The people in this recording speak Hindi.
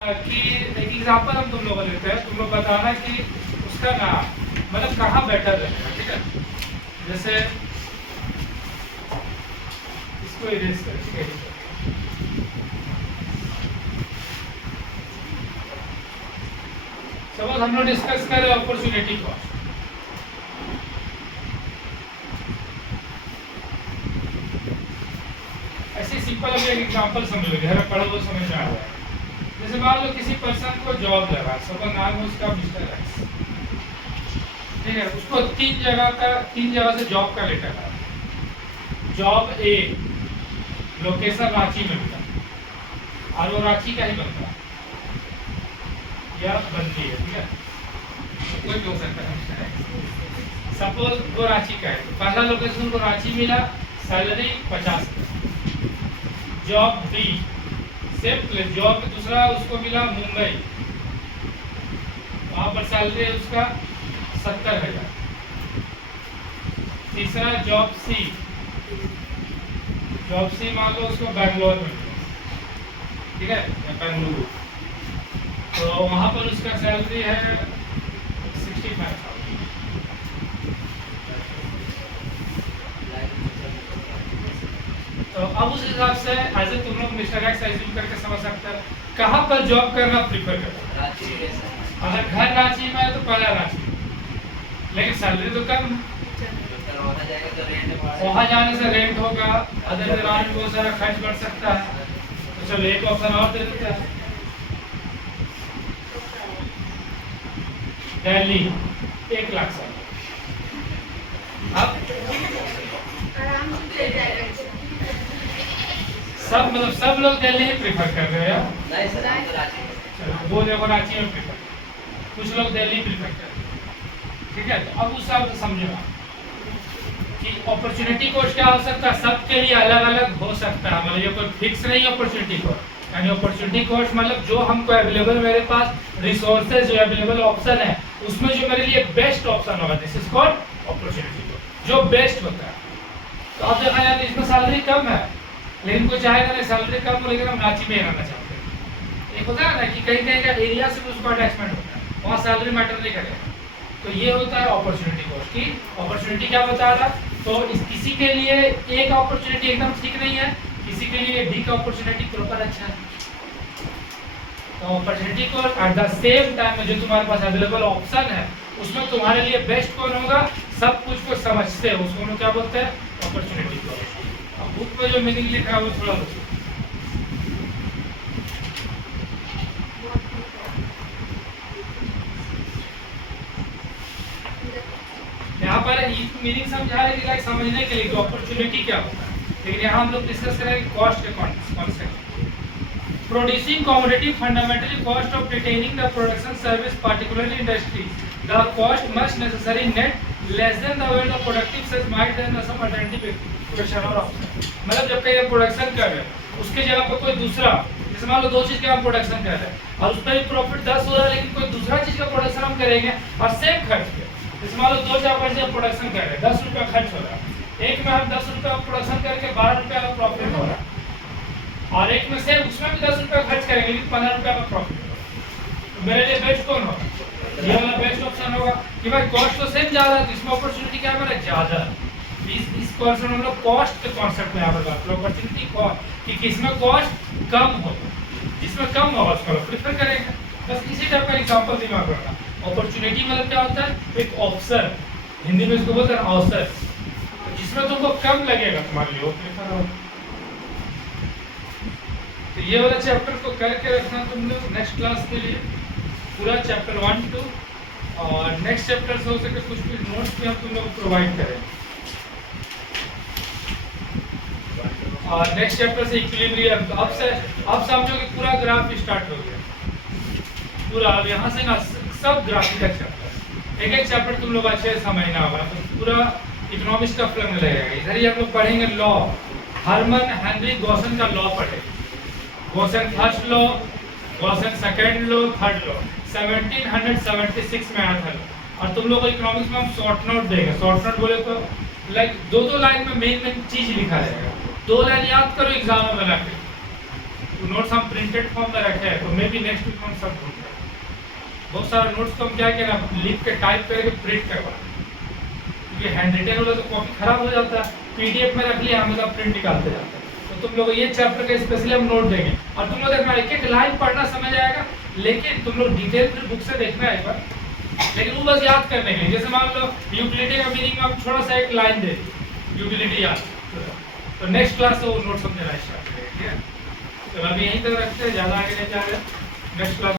कि एक एग्जांपल हम तुम लोगों को देते हैं, तुम लोग बताना कि उसका नाम मतलब कहाँ बेटर रहेगा, ठीक है। जैसे इसको इरेज कर, ठीक है। सपोज हम लोग डिस्कस करें अपॉर्चुनिटी कॉस्ट। ऐसे सिंपल अभी एक एग्जांपल समझ लो, घर में पढ़ो तो समझ में आ जाएगा। जैसे मान लो किसी पर्सन को जॉब लगा, सपोज नाम है उसका मिस्टर एक्स, ठीक है। उसको तीन जगह से जॉब का लेटर आया। जॉब ए लोकेशन रांची में मिला और वो रांची का ही बनता या बनती है, ठीक है। कोई भी हो सकता है। सपोज वो रांची का है, पहला लोकेशन को रांची मिला, salary 50। Job B same place, job दूसरा उसको मिला मुंबई, वहां पर सैलरी है उसका 70,000। तीसरा जॉब सी मान लो उसको बैंगलोर में मिला, ठीक है, बेंगलुरु, तो वहां पर उसका सैलरी है 65,000। तो अब उस हिसाब से एज ए तुम लोग मिस्टर एक्स एज्यूम करके समझ सकते हो कहाँ पर जॉब करना प्रीफर करते हो। अगर घर रांची में है तो पहला रांची, लेकिन सैलरी तो कम, वहाँ जाने से रेंट होगा, अदर दौरान बहुत सारा खर्च बढ़ सकता है। तो चलो एक ऑप्शन और दे देते हैं, दिल्ली 1 लाख से। अब सब लोग दिल्ली ही प्रीफर कर रहे हैं। नहीं सर, चलो वो देखो रांची में प्रीफर, कुछ लोग दिल्ली प्रीफर कर रहे हैं, ठीक है। तो अब उस हिसाब से समझो कि अपॉर्चुनिटी कॉस्ट क्या हो सकता है, सबके लिए अलग अलग हो सकता है। मतलब ये कोई फिक्स नहीं है अपॉर्चुनिटी कॉस्ट। यानी अपॉर्चुनिटी कॉस्ट मतलब जो हमको अवेलेबल, मेरे पास रिसोर्सेज जो अवेलेबल ऑप्शन है उसमें जो मेरे लिए बेस्ट ऑप्शन होगा, this is called opportunity cost, जो बेस्ट होता है। तो अब देखा यार इसमें सैलरी कम है, लेकिन कोई चाहेगा नहीं सैलरी कम हो, लेकिन हम रांची में रहना चाहते हैं। एक होता है ना कि कहीं कहीं का एरिया से उसका अटैचमेंट होता है, वहाँ सैलरी मैटर नहीं करेगा। तो ये होता है अपॉर्चुनिटी कॉस्ट की। अपॉर्चुनिटी क्या बता रहा, तो किसी के लिए एक अपॉर्चुनिटी एकदम ठीक नहीं है, किसी के लिए डी का अपॉर्चुनिटी प्रॉपर अच्छा है। तो opportunity cost at the same time में जो तुम्हारे पास अवेलेबल ऑप्शन है उसमें तुम्हारे लिए बेस्ट कौन होगा, सब कुछ को समझते हैं, उसको हम लोग क्या बोलते हैं, अपॉर्चुनिटी कॉस्ट। अब बुक में जो मीनिंग लिखा है वो थोड़ा यहाँ पर मीनिंग समझा रहे कि लाइक समझने के लिए अपॉर्चुनिटी क्या होता है, लेकिन यहाँ हम लोग डिस्कस करेंगे कॉस्ट के concept. Producing commodity fundamentally cost of detaining the production service particularly industry the cost must necessary net less than the weight of productive such might than some alternative production or option. मतलब जब कहीं प्रोडक्शन कर रहे हैं उसके जगह पर कोई दूसरा, जैसे मान लो 2 चीज का हम प्रोडक्शन कर रहे हैं और उस पर प्रॉफिट 10 हो रहा है, लेकिन कोई दूसरा चीज का प्रोडक्शन हम करेंगे और सेम खर्च पे, जैसे मान लो 2 चावल से प्रोडक्शन कर रहे हैं, 10 रुपया खर्च हो रहा है, एक में हम 10 रुपया प्रोडक्शन करके 12 रुपया का प्रॉफिट हो रहा है, और एक में से उसमें भी 10 रुपया खर्च करेंगे लेकिन 15 रुपया का प्रॉफिट होगा। तो मेरे लिए बेस्ट कौन होगा, ये वाला बेस्ट ऑप्शन होगा कि भाई कॉस्ट तो सेम ज्यादा है, तो इसमें अपॉर्चुनिटी क्या है ज्यादा। इस पर्सन हम लोग कॉस्ट के कॉन्सेप्ट में यहाँ पर बात करो, अपॉर्चुनिटी कॉस्ट कि किसमें कॉस्ट कम हो, जिसमें कम होगा उसको प्रेफर करेंगे। बस इसी टाइप का एग्जांपल दिमाग रखना। अपॉर्चुनिटी मतलब क्या होता है, एक अवसर, हिंदी में इसको बोलते हैं अवसर, तो जिसमें तुमको कम लगेगा तुम्हारे लिए वो प्रेफर होगा। तो ये वाला चैप्टर को करके रखना तुम लोग नेक्स्ट क्लास के लिए, पूरा चैप्टर 1 2, और नेक्स्ट चैप्टर से हो सके कुछ भी नोट्स भी हम तुम लोग प्रोवाइड करें। और नेक्स्ट चैप्टर से इक्विलिब्रियम, तो अब समझो कि पूरा ग्राफ स्टार्ट हो गया पूरा। अब यहाँ से ना सब ग्राफिकल चैप्टर, एक एक चैप्टर तुम लोग अच्छे से समझना होगा, तो पूरा इकोनॉमिक्स का फ्लो लगेगा। इधर ही हम लोग पढ़ेंगे लॉ, हर्मन हेनरी गॉसन का लॉ पढ़ेंगे, Gaussian first law, Gaussian second law, third law, 1776 में आया था। और तुम लोग को इकोनॉमिक्स में हम शॉर्ट नोट देंगे। शॉर्ट नोट बोले तो लाइक 2-2 लाइन में मेन चीज लिखा रहेगा, 2 लाइन याद करो एग्जाम में बना के, तो नोट्स हम प्रिंटेड फॉर्म में रखे हैं, तो मे बी नेक्स्ट वीक हम सब ढूंढ रहे हैं। बहुत सारा नोट्स को हम क्या किया ना, लिख के टाइप करके प्रिंट करवा, क्योंकि हैंड रिटन वाला तो कॉपी खराब हो जाता है, पीडीएफ में रख लिया हमेशा प्रिंट निकालते जाते हैं। तो तुम लोग ये चैप्टर के स्पेशली हम नोट देंगे, और तुम लोग देखना एक एक लाइन पढ़ना समझ आएगा, लेकिन तुम लोग डिटेल फिर बुक से देखना है एक बार, लेकिन वो बस याद करने के लिए। जैसे मान लो यूटिलिटी का मीनिंग हम थोड़ा सा एक लाइन दे दी, यूटिलिटी याद, तो नेक्स्ट क्लास से वो नोट समझना स्टार्ट करेंगे, ठीक है। तो अभी यहीं तक रखते हैं, ज़्यादा आगे नहीं जा रहे, नेक्स्ट क्लास